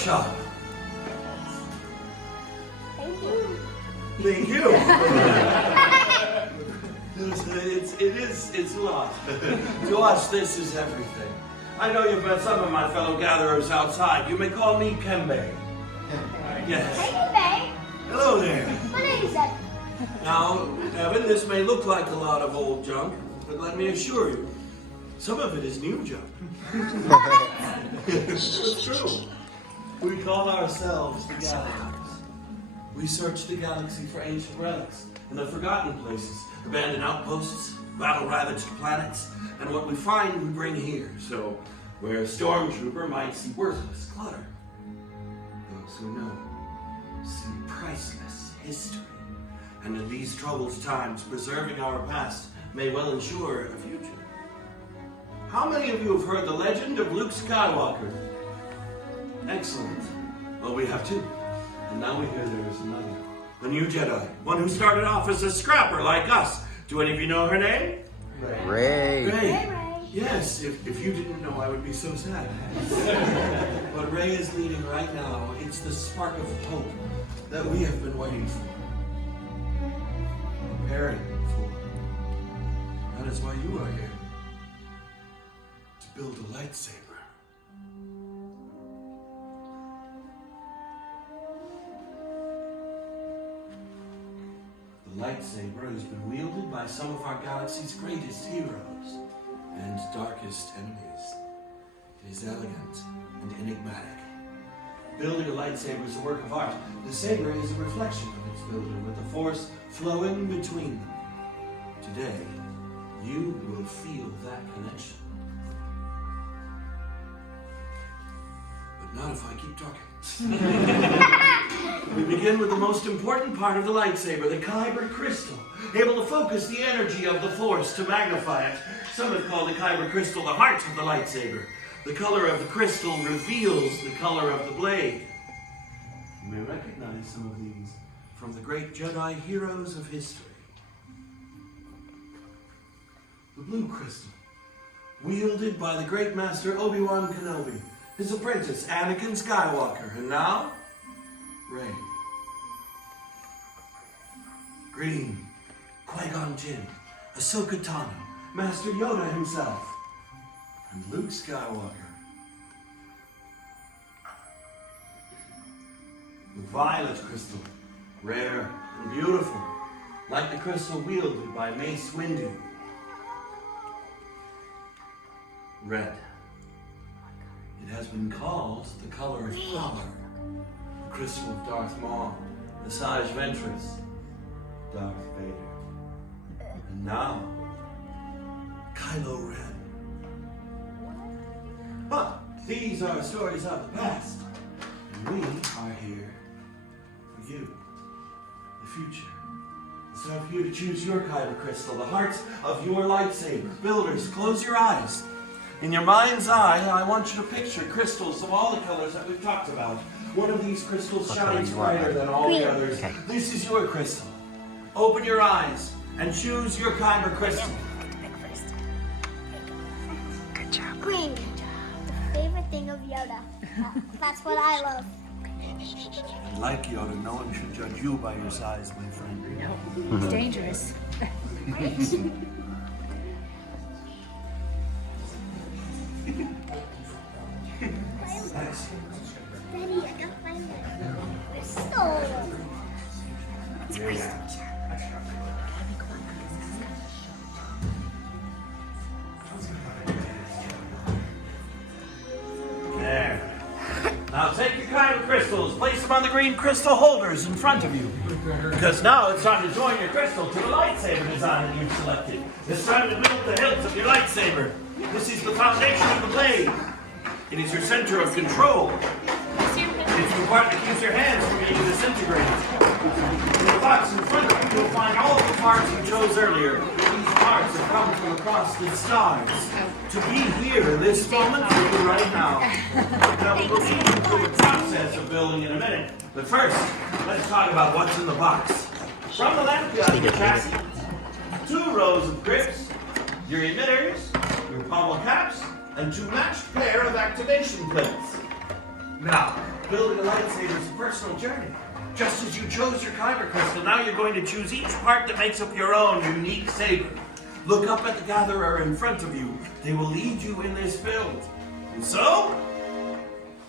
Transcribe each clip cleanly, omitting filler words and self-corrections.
Shop. Thank you. Thank you. It's a lot. To us, this is everything. I know you've met some of my fellow gatherers outside. You may call me Kembe. Yes. Hey, Bay. Hello there. My name's Evan. Now, Evan, this may look like a lot of old junk, but let me assure you, some of it is new junk. It's true. We call ourselves the Galaxies. We search the galaxy for ancient relics and the forgotten places, abandoned outposts, battle-ravaged planets, and what we find we bring here. So, where a stormtrooper might see worthless clutter, those who know see priceless history. And in these troubled times, preserving our past may well ensure a future. How many of you have heard the legend of Luke Skywalker? Excellent. Well, we have two. And now we hear there is another. A new Jedi. One who started off as a scrapper like us. Do any of you know her name? Ray. Hey, Ray. Yes, if you didn't know, I would be so sad. What Ray is leading right now, it's the spark of hope that we have been waiting for. Preparing for. That is why you are here. To build a lightsaber. The lightsaber has been wielded by some of our galaxy's greatest heroes and darkest enemies. It is elegant and enigmatic. Building a lightsaber is a work of art. The saber is a reflection of its builder, with the force flowing between them. Today, you will feel that connection. But not if I keep talking. We begin with the most important part of the lightsaber, the Kyber crystal, able to focus the energy of the Force to magnify it. Some have called the Kyber crystal the heart of the lightsaber. The color of the crystal reveals the color of the blade. You may recognize some of these from the great Jedi heroes of history. The blue crystal, wielded by the great master Obi-Wan Kenobi, his apprentice Anakin Skywalker, and now, Rey. Green, Qui-Gon Jinn, Ahsoka Tano, Master Yoda himself, and Luke Skywalker. The violet crystal, rare and beautiful, like the crystal wielded by Mace Windu. Red. It has been called the color of power. The crystal of Darth Maul, the Sage Ventress, Darth Vader. And now, Kylo Ren. But these are stories of the past. And we are here for you, the future. It's time for you to choose your Kyber crystal, the heart of your lightsaber. Builders, close your eyes. In your mind's eye, I want you to picture crystals of all the colors that we've talked about. One of these crystals shines brighter than all the others. Okay. This is your crystal. Open your eyes and choose your Kyber crystal. Good job. Green. The favorite thing of Yoda. That's what I love. Like Yoda, no one should judge you by your size, my friend. It's dangerous. Daddy, I got my crystal. There. Now take your Kyber crystals, place them on the green crystal holders in front of you. Because now it's time to join your crystal to the lightsaber design that you've selected. It's time to build the hilt of your lightsaber. This is the foundation of the blade. It is your center of control. It's the part that keeps your hands from getting disintegrated. In the box in front of you, you'll find all of the parts you chose earlier. These parts have come from across the stars to be here in this moment for you right now. Now we'll proceed through the process of building in a minute. But first, let's talk about what's in the box. From the left, you have your chassis, 2 rows of grips, your emitters, your pommel caps, and 2 matched pair of activation plates. Now, building a lightsaber is a personal journey. Just as you chose your kyber crystal, now you're going to choose each part that makes up your own unique saber. Look up at the gatherer in front of you. They will lead you in this build. And so,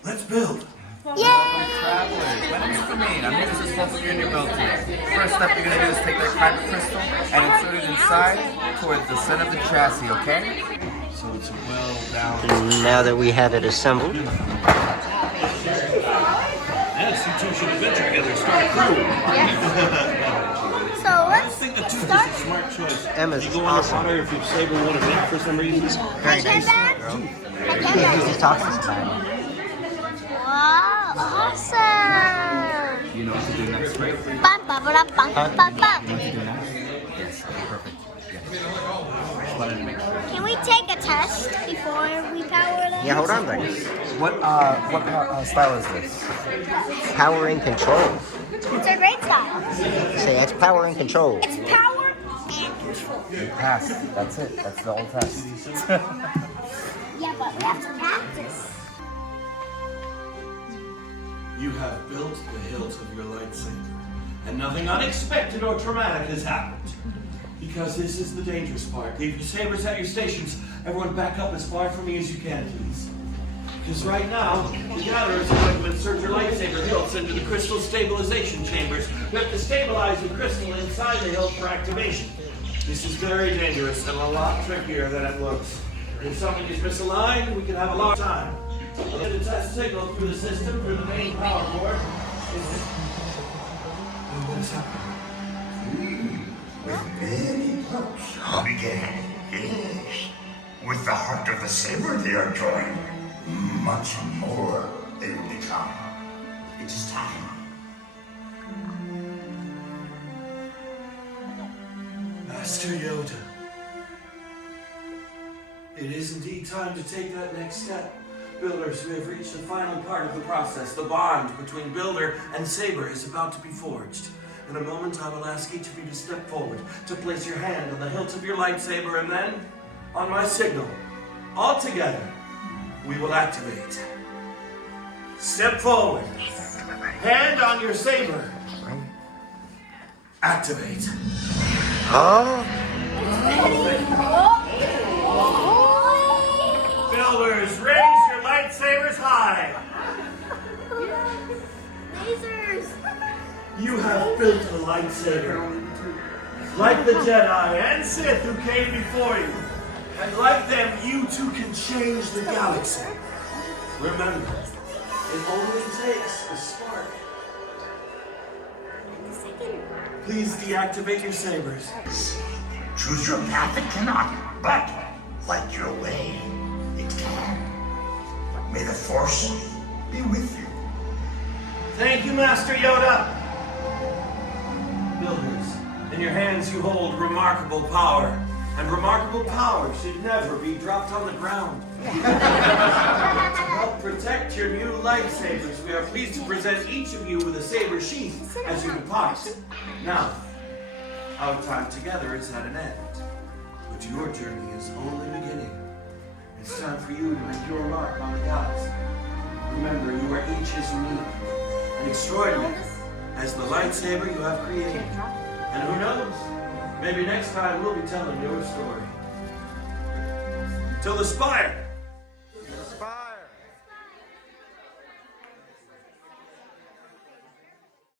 let's build. Travelers, what does this mean? I'm using this supposed to be in your build today. First step you're going to do is take that kyber crystal and insert it inside towards the center of the chassis, okay? So it's a well-balanced. And now that we have it assembled, Yes, you two should adventure together and start a crew. So I let's think the tooth start. is a smart choice. Emma's you go awesome. underwater if your saber won't event for some reason. very nice. He's talking to somebody. Wow, awesome. You know what to do next, right? Bum, bum, bum, bum, bum, bum. What to do next? Yes, perfect. Yes. Just wanted to make sure. Can we take a test before we power them? Yeah, hold on, buddy. What style is this? Power and control. It's a great style. Say that's power and control. It's power and control. You pass. That's it. That's the whole test. Yeah, but we have to practice. You have built the hilt of your lightsaber, and nothing unexpected or traumatic has happened. Because this is the dangerous part. Leave your sabers at your stations. Everyone back up as far from me as you can, please. Because right now, the gatherers are going to insert your lightsaber hilts into the crystal stabilization chambers. You have to stabilize the crystal inside the hilt for activation. This is very dangerous and a lot trickier than it looks. If something is misaligned, we can have a long time. I'll get a test signal through the system through the main power board. What is happening? With many hopes began, yes. With the heart of the saber they are joined, much more they will become. It is time. Master Yoda, it is indeed time to take that next step. Builders, we have reached the final part of the process. The bond between builder and saber is about to be forged. In a moment, I will ask each of you to step forward, to place your hand on the hilt of your lightsaber, and then, on my signal, all together, we will activate. Step forward. Hand on your saber. Activate. Oh, Builders, raise your lightsabers high. Lasers. You have built a lightsaber. Like the Jedi and Sith who came before you. And like them, you too can change the galaxy. Remember, it only takes a spark. Please deactivate your sabers. Choose your path it cannot, but like your way, it can. May the Force be with you. Thank you, Master Yoda. Builders, in your hands you hold remarkable power. And remarkable power should never be dropped on the ground. To help protect your new lightsabers, we are pleased to present each of you with a saber sheath as you depart. Now, our time together is at an end, but your journey is only beginning. It's time for you to make your mark on the galaxy. Remember, you are each as unique and extraordinary as the lightsaber you have created. And who knows? Maybe next time we'll be telling your story. Till the spire!